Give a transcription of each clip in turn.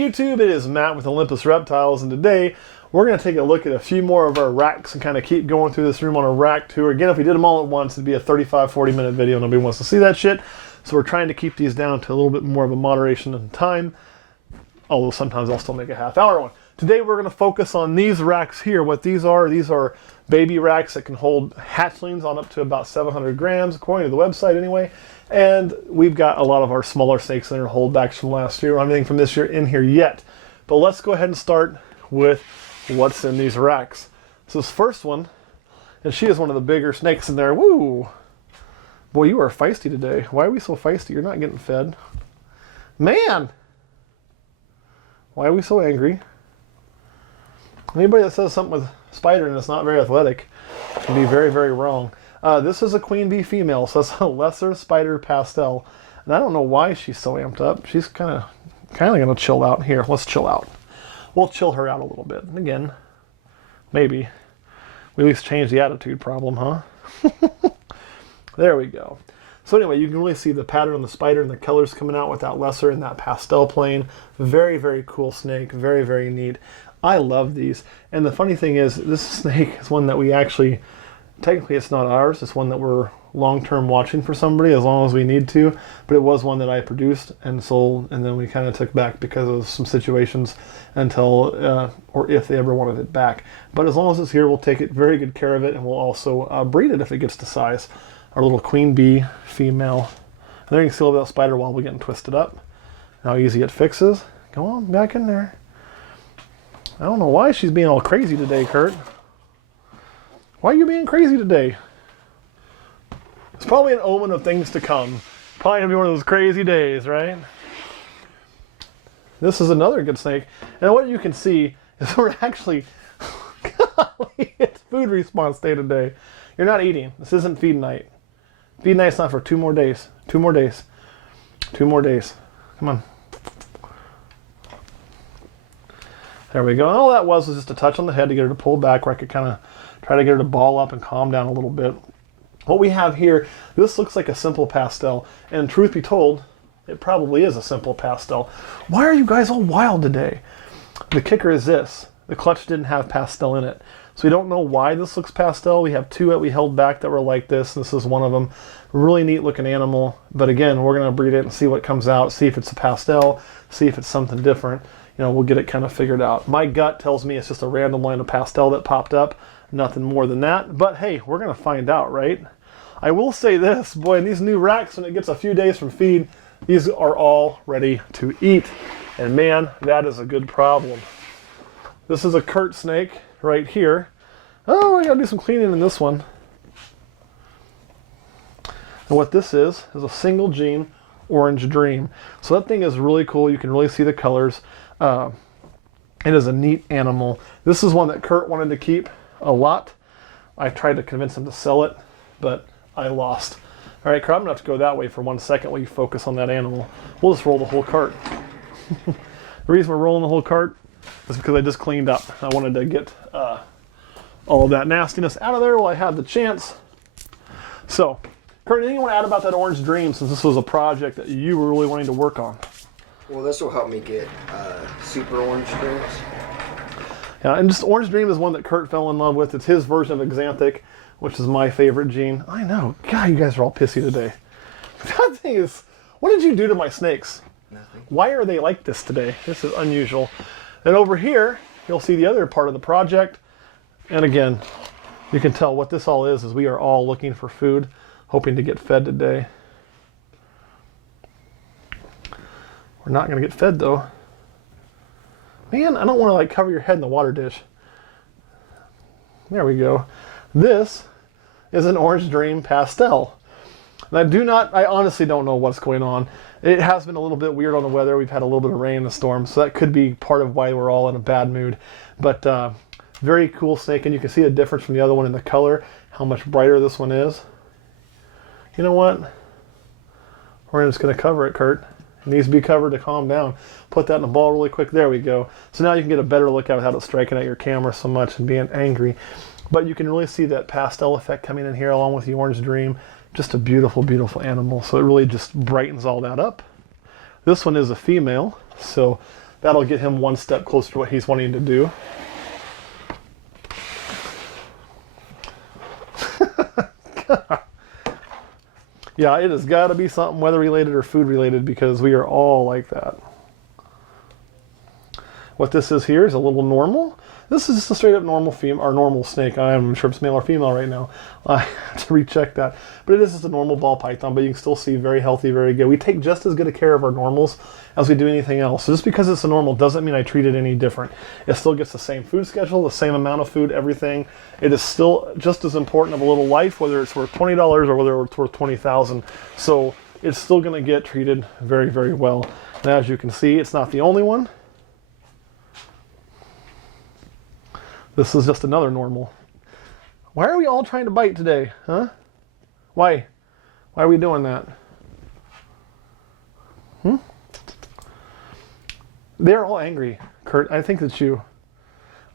YouTube, it is Matt with Olympus Reptiles, and today we're going to take a look at a few more of our racks and kind of keep going through this room on a rack tour. Again, if we did them all at once, it'd be a 35-40 minute video. Nobody wants to see that shit, so we're trying to keep these down to a little bit more of a moderation in time, although sometimes I'll still make a half-hour one. Today we're going to focus on these racks here. What these are baby racks that can hold hatchlings on up to about 700 grams, according to the website anyway. And we've got a lot of our smaller snakes that are holdbacks from last year, or anything from this year in here yet. But let's go ahead and start with what's in these racks. So this first one, and she is one of the bigger snakes in there. Woo! Boy, you are feisty today. Why are we so feisty? You're not getting fed. Man! Why are we so angry? Anybody that says something with spider and it's not very athletic can be very, very wrong. This is a queen bee female, so it's a lesser spider pastel. And I don't know why she's so amped up. She's kind of going to chill out here. Let's chill out. We'll chill her out a little bit. And again, maybe we at least change the attitude problem, huh? There we go. So anyway, you can really see the pattern on the spider and the colors coming out with that lesser and that pastel plane. Very, very cool snake. Very, very neat. I love these. And the funny thing is, this snake is one that we actually, technically it's not ours. It's one that we're long-term watching for somebody as long as we need to. But it was one that I produced and sold, and then we kind of took back because of some situations until, or if they ever wanted it back. But as long as it's here, we'll take it very good care of it, and we'll also breed it if it gets to size. Our little queen bee female. And there you can see a little bit of spider wobble getting twisted up. How easy it fixes. Go on, back in there. I don't know why she's being all crazy today, Kurt. Why are you being crazy today? It's probably an omen of things to come. Probably gonna be one of those crazy days, right? This is another good snake. And what you can see is we're actually, golly, it's food response day today. You're not eating. This isn't feed night. Feed night's not for 2 more days. 2 more days. 2 more days. Come on. There we go. And all that was just a touch on the head to get her to pull back, where I could kind of try to get her to ball up and calm down a little bit. What we have here, this looks like a simple pastel. And truth be told, it probably is a simple pastel. Why are you guys all wild today? The kicker is this. The clutch didn't have pastel in it. So we don't know why this looks pastel. We have 2 that we held back that were like this. This is one of them. Really neat looking animal. But again, we're going to breed it and see what comes out. See if it's a pastel. See if it's something different. You know, we'll get it kind of figured out. My gut tells me it's just a random line of pastel that popped up. Nothing more than that. But hey, we're going to find out, right? I will say this. Boy, in these new racks, when it gets a few days from feed, these are all ready to eat. And man, that is a good problem. This is a Kurt snake right here. Oh, I got to do some cleaning in this one. And what this is a single gene orange dream. So that thing is really cool. You can really see the colors. It is a neat animal. This is one that Kurt wanted to keep a lot. I tried to convince him to sell it, but I lost. All right, Kurt, I'm going to have to go that way for 1 second while you focus on that animal. We'll just roll the whole cart. The reason we're rolling the whole cart is because I just cleaned up. I wanted to get all of that nastiness out of there while I had the chance. So, Kurt, anything you want to add about that orange dream, since this was a project that you were really wanting to work on? Well, this will help me get super orange dreams. Yeah, and just Orange Dream is one that Kurt fell in love with. It's his version of Xanthic, which is my favorite gene. I know. God, you guys are all pissy today. That thing is... What did you do to my snakes? Nothing. Why are they like this today? This is unusual. And over here, you'll see the other part of the project. And again, you can tell what this all is we are all looking for food, hoping to get fed today. We're not going to get fed, though. Man, I don't want to like cover your head in the water dish. There we go. This is an Orange Dream pastel. And I honestly don't know what's going on. It has been a little bit weird on the weather. We've had a little bit of rain in the storm, so that could be part of why we're all in a bad mood. But very cool snake, and you can see a difference from the other one in the color, how much brighter this one is. You know what? We're just going to cover it, Kurt. It needs to be covered to calm down. Put that in the ball really quick. There we go. So now you can get a better look at without it striking at your camera so much and being angry. But you can really see that pastel effect coming in here along with the Orange Dream. Just a beautiful, beautiful animal. So it really just brightens all that up. This one is a female. So That'll get him one step closer to what he's wanting to do. Yeah, it has got to be something weather related or food related because we are all like that. What this is here is a little normal. This is just a straight up normal female or normal snake. I'm sure it's male or female right now. I have to recheck that. But it is just a normal ball python, but you can still see very healthy, very good. We take just as good a care of our normals as we do anything else. So just because it's a normal doesn't mean I treat it any different. It still gets the same food schedule, the same amount of food, everything. It is still just as important of a little life, whether it's worth $20 or whether it's worth $20,000. So it's still going to get treated very, very well. And as you can see, it's not the only one. This is just another normal. Why are we all trying to bite today, huh? Why? Why are we doing that? They're all angry, Kurt. I think it's you.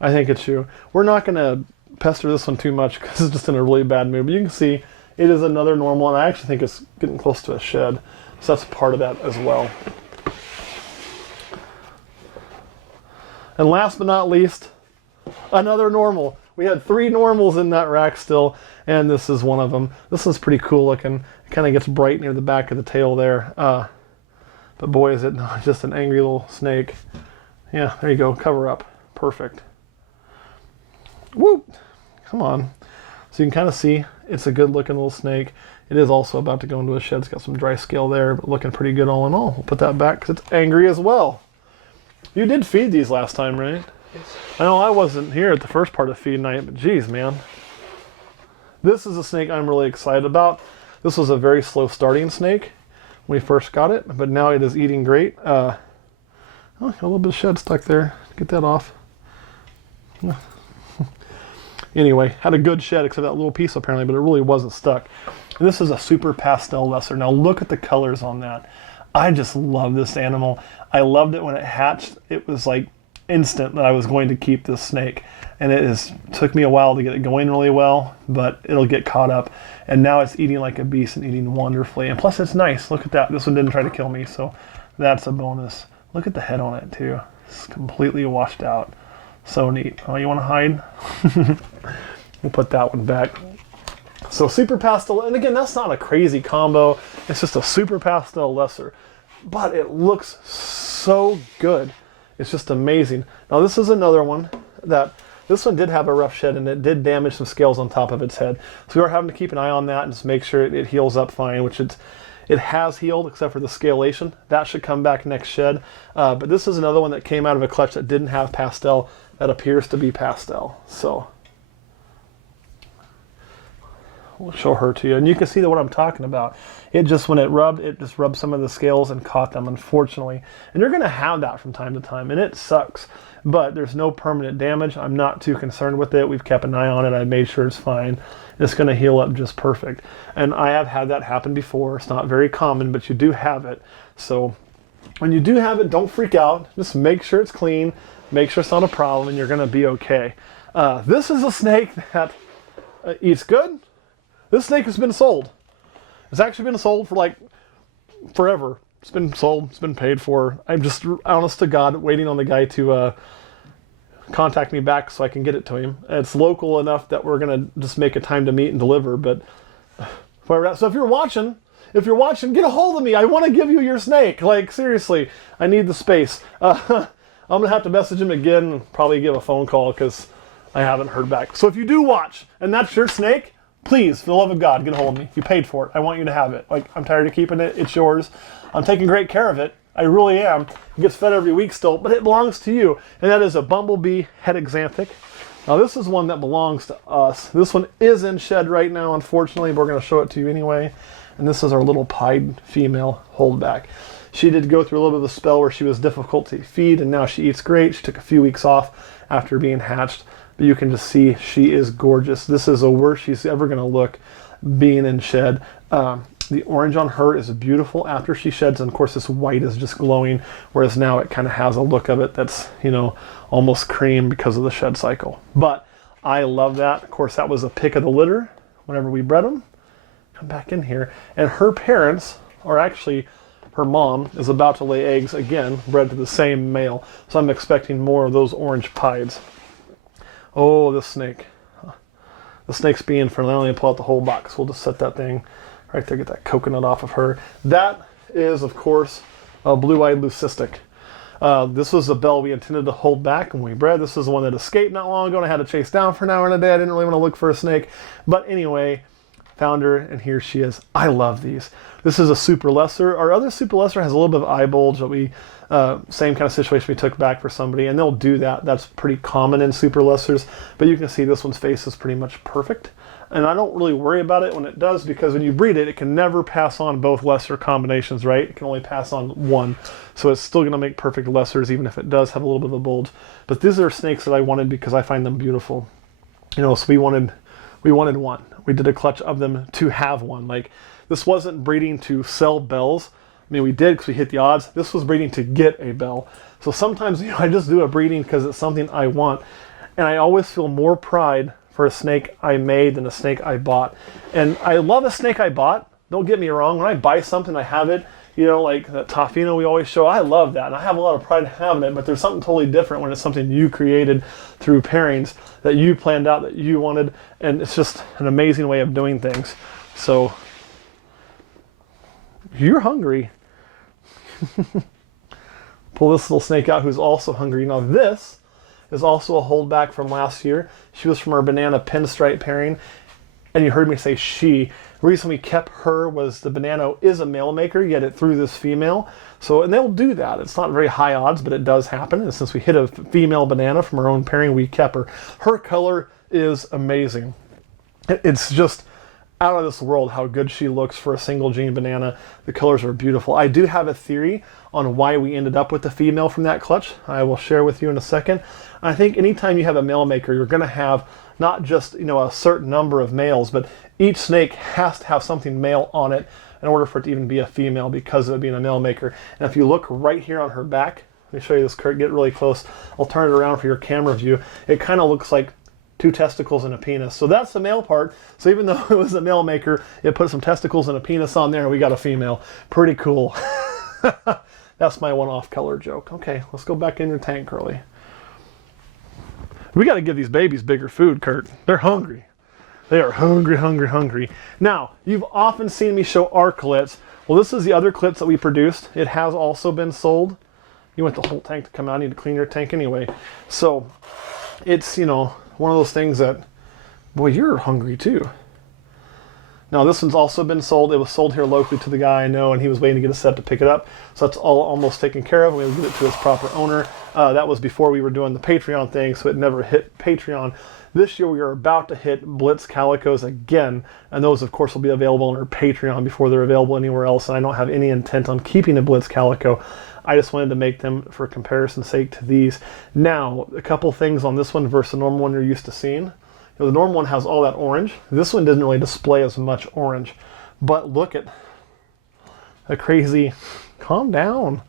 I think it's you. We're not going to pester this one too much because it's just in a really bad mood. But you can see it is another normal, and I actually think it's getting close to a shed. So that's part of that as well. And last but not least, another normal. We had 3 normals in that rack still, and this is one of them. This is pretty cool looking. It kind of gets bright near the back of the tail there. But boy, is it not just an angry little snake. Yeah, there you go. Cover up. Perfect. Whoop! Come on. So you can kind of see it's a good looking little snake. It is also about to go into a shed. It's got some dry scale there, but looking pretty good all in all. We'll put that back because it's angry as well. You did feed these last time, right? I know I wasn't here at the first part of feed night, but geez, man. This is a snake I'm really excited about. This was a very slow starting snake when we first got it, but now it is eating great. Oh, a little bit of shed stuck there. Get that off. Anyway, had a good shed except that little piece apparently, but it really wasn't stuck. And this is a super pastel lesser. Now look at the colors on that. I just love this animal. I loved it when it hatched. It was like instant that I was going to keep this snake, and took me a while to get it going really well, but it'll get caught up, and now it's eating like a beast and eating wonderfully, and plus it's nice. Look at that. This one didn't try to kill me, so that's a bonus. Look at the head on it too. It's completely washed out. So neat. Oh, you want to hide? We'll put that one back. So super pastel, and again, that's not a crazy combo. It's just a super pastel lesser, but it looks so good. It's just amazing. Now this is another one that, this one did have a rough shed and it did damage some scales on top of its head. So we are having to keep an eye on that and just make sure it heals up fine, which it has healed except for the scalation. That should come back next shed. But this is another one that came out of a clutch that didn't have pastel, that appears to be pastel. So we'll show her to you. And you can see what I'm talking about. It just, when it just rubbed some of the scales and caught them, unfortunately. And you're going to have that from time to time, and it sucks. But there's no permanent damage. I'm not too concerned with it. We've kept an eye on it. I made sure it's fine. It's going to heal up just perfect. And I have had that happen before. It's not very common, but you do have it. So when you do have it, don't freak out. Just make sure it's clean. Make sure it's not a problem, and you're going to be okay. This is a snake that eats good. This snake has been sold. It's actually been sold for like forever. It's been sold. It's been paid for. I'm just, honest to God, waiting on the guy to contact me back so I can get it to him. It's local enough that we're going to just make a time to meet and deliver. But so if you're watching, get a hold of me. I want to give you your snake. Like, seriously, I need the space. I'm going to have to message him again and probably give a phone call because I haven't heard back. So if you do watch and that's your snake, please, for the love of God, get a hold of me. You paid for it. I want you to have it. Like, I'm tired of keeping it. It's yours. I'm taking great care of it. I really am. It gets fed every week still, but it belongs to you. And that is a bumblebee het exanthic. Now, this is one that belongs to us. This one is in shed right now, unfortunately, but we're going to show it to you anyway. And this is our little pied female holdback. She did go through a little bit of a spell where she was difficult to feed, and now she eats great. She took a few weeks off after being hatched. But you can just see she is gorgeous. This is the worst she's ever going to look being in shed. The orange on her is beautiful after she sheds, and of course this white is just glowing, whereas now it kind of has a look of it that's, you know, almost cream because of the shed cycle. But I love that. Of course, that was a pick of the litter whenever we bred them. Come back in here. And her parents are actually her mom is about to lay eggs again, bred to the same male. So I'm expecting more of those orange pieds. Oh, this snake. The snake's being friendly. I only pull out the whole box. We'll just set that thing right there, get that coconut off of her. That is, of course, a blue-eyed leucistic. This was the bell we intended to hold back when we bred. This is the one that escaped not long ago and I had to chase down for an hour and a day. I didn't really want to look for a snake. But anyway, found her, and here she is. I love these. This is a super lesser. Our other super lesser has a little bit of eye bulge that we, same kind of situation we took back for somebody, and they'll do that. That's pretty common in super lessers, but you can see this one's face is pretty much perfect. And I don't really worry about it when it does, because when you breed it, it can never pass on both lesser combinations, right? It can only pass on one. So it's still gonna make perfect lessers, even if it does have a little bit of a bulge. But these are snakes that I wanted because I find them beautiful. You know, so we wanted one. We did a clutch of them to have one. Like, this wasn't breeding to sell bells. I mean, we did because we hit the odds. This was breeding to get a bell. So sometimes, you know, I just do a breeding because it's something I want. And I always feel more pride for a snake I made than a snake I bought. And I love a snake I bought. Don't get me wrong. When I buy something, I have it. You know, like that Tofino we always show, I love that. And I have a lot of pride in having it, but there's something totally different when it's something you created through pairings that you planned out, that you wanted, and it's just an amazing way of doing things. So, you're hungry. Pull this little snake out who's also hungry. Now this is also a holdback from last year. She was from our banana pinstripe pairing, and you heard me say she. The reason we kept her was the banana is a male maker, yet it threw this female. So, and they'll do that. It's not very high odds, but it does happen. And since we hit a female banana from our own pairing, we kept her. Her color is amazing. It's just out of this world how good she looks for a single gene banana. The colors are beautiful. I do have a theory on why we ended up with the female from that clutch. I will share with you in a second. I think anytime you have a male maker, you're going to have not just, you know, a certain number of males, but each snake has to have something male on it in order for it to even be a female because of it being a male maker. And if you look right here on her back, let me show you this, Kurt, get really close. I'll turn it around for your camera view. It kind of looks like two testicles and a penis. So that's the male part. So even though it was a male maker, it put some testicles and a penis on there and we got a female. Pretty cool. That's my one-off color joke. Okay, let's go back in your tank, Curly. We got to give these babies bigger food, Kurt. They're hungry. They are hungry, hungry, hungry. Now, you've often seen me show our clits. Well, this is the other clits that we produced. It has also been sold. You want the whole tank to come out. I need to clean your tank anyway. So, it's, you know, one of those things that, boy, you're hungry too. Now, this one's also been sold. It was sold here locally to the guy I know, and he was waiting to get a set to pick it up. So that's all almost taken care of. We'll get it to its proper owner. That was before we were doing the Patreon thing, so it never hit Patreon. This year we are about to hit Blitz Calicos again, and those, of course, will be available on our Patreon before they're available anywhere else, and I don't have any intent on keeping a Blitz Calico. I just wanted to make them for comparison's sake to these. Now, a couple things on this one versus the normal one you're used to seeing. You know, the normal one has all that orange. This one doesn't really display as much orange. But look at the crazy, calm down,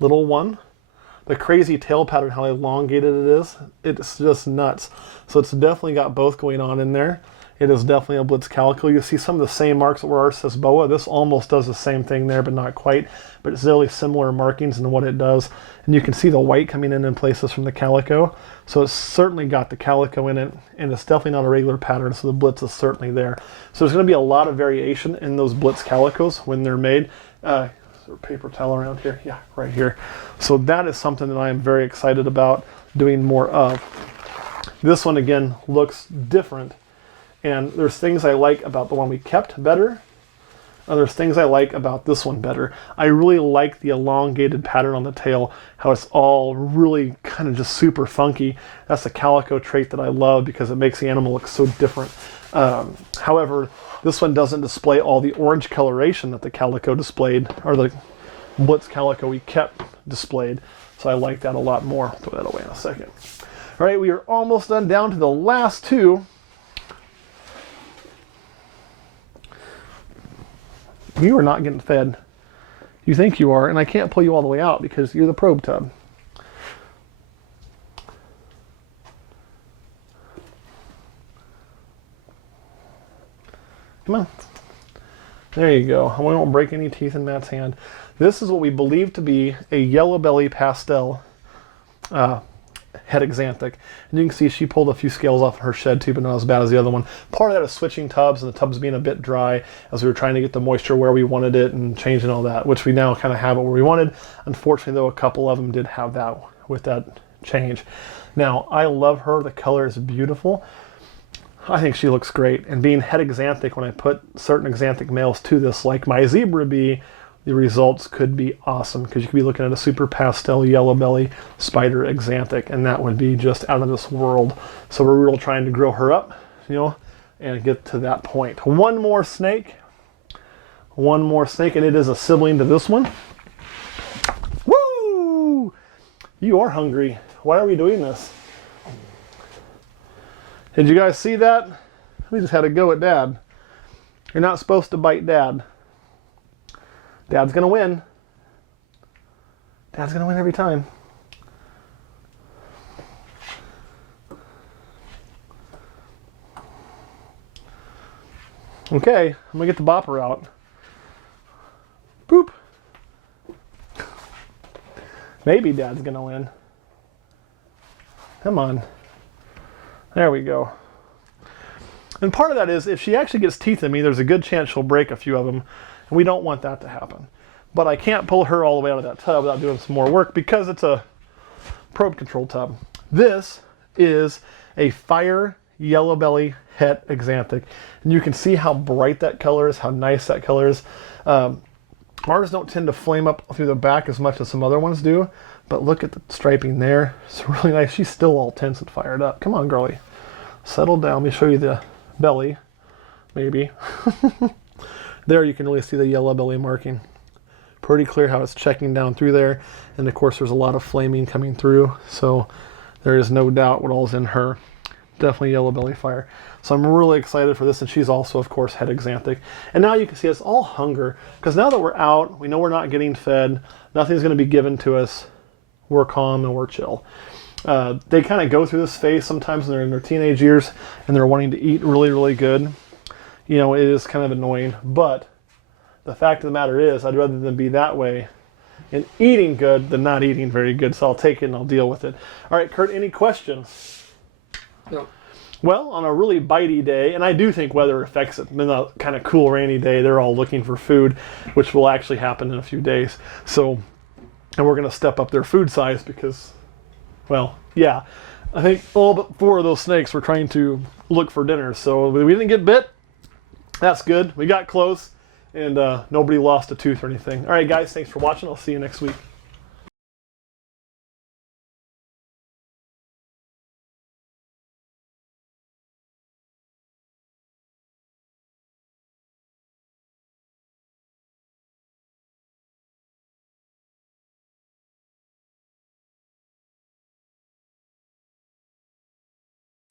little one. The crazy tail pattern, how elongated it is. It's just nuts. So it's definitely got both going on in there. It is definitely a Blitz Calico. You see some of the same marks where ours says boa. This almost does the same thing there, but not quite. But it's really similar markings in what it does. And you can see the white coming in places from the Calico. So it's certainly got the Calico in it, and it's definitely not a regular pattern, so the Blitz is certainly there. So there's going to be a lot of variation in those Blitz Calicos when they're made. Is there a paper towel around here? Yeah, right here. So that is something that I am very excited about doing more of. This one, again, looks different. And there's things I like about the one we kept better. And there's things I like about this one better. I really like the elongated pattern on the tail, how it's all really kind of just super funky. That's a calico trait that I love because it makes the animal look so different. However, this one doesn't display all the orange coloration that the calico displayed, or the Blitz Calico we kept displayed. So I like that a lot more. I'll throw that away in a second. All right, we are almost done, down to the last two. You are not getting fed. You think you are, and I can't pull you all the way out because you're the probe tub. Come on. There you go. We won't break any teeth in Matt's hand. This is what we believe to be a yellow belly pastel het axanthic. And you can see she pulled a few scales off her shed too, but not as bad as the other one. Part of that is switching tubs and the tubs being a bit dry as we were trying to get the moisture where we wanted it and changing all that, which we now kind of have it where we wanted. Unfortunately, though, a couple of them did have that with that change. Now, I love her. The color is beautiful. I think she looks great. And being het axanthic, when I put certain axanthic males to this, like my zebra bee, the results could be awesome because you could be looking at a super pastel yellow belly spider axanthic, and that would be just out of this world. So we're really trying to grow her up, you know, and get to that point. One more snake, and it is a sibling to this one. Woo! You are hungry. Why are we doing this? Did you guys see that? We just had a go at Dad. You're not supposed to bite Dad. Dad's gonna win. Dad's gonna win every time. Okay, I'm gonna get the bopper out. Boop. Maybe Dad's gonna win. Come on. There we go. And part of that is if she actually gets teeth in me, there's a good chance she'll break a few of them. And we don't want that to happen. But I can't pull her all the way out of that tub without doing some more work because it's a probe control tub. This is a fire yellow belly het axanthic. And you can see how bright that color is, how nice that color is. Ours don't tend to flame up through the back as much as some other ones do. But look at the striping there. It's really nice. She's still all tense and fired up. Come on, girlie. Settle down. Let me show you the belly. Maybe. There you can really see the yellow belly marking. Pretty clear how it's checking down through there. And of course there's a lot of flaming coming through. So there is no doubt what all's in her. Definitely yellow belly fire. So I'm really excited for this. And she's also, of course, het axanthic. And now you can see it's all hunger. Because now that we're out, we know we're not getting fed. Nothing's going to be given to us. We're calm and we're chill. They kind of go through this phase sometimes when they're in their teenage years and they're wanting to eat really, really good. You know, it is kind of annoying, but the fact of the matter is I'd rather than be that way and eating good than not eating very good, so I'll take it and I'll deal with it. All right, Kurt, any questions? No. Well, on a really bitey day, and I do think weather affects it, in a kind of cool, rainy day, they're all looking for food, which will actually happen in a few days. So, and we're going to step up their food size because, well, yeah, I think all but 4 of those snakes were trying to look for dinner, so we didn't get bit. That's good. We got close, and nobody lost a tooth or anything. All right, guys, thanks for watching. I'll see you next week.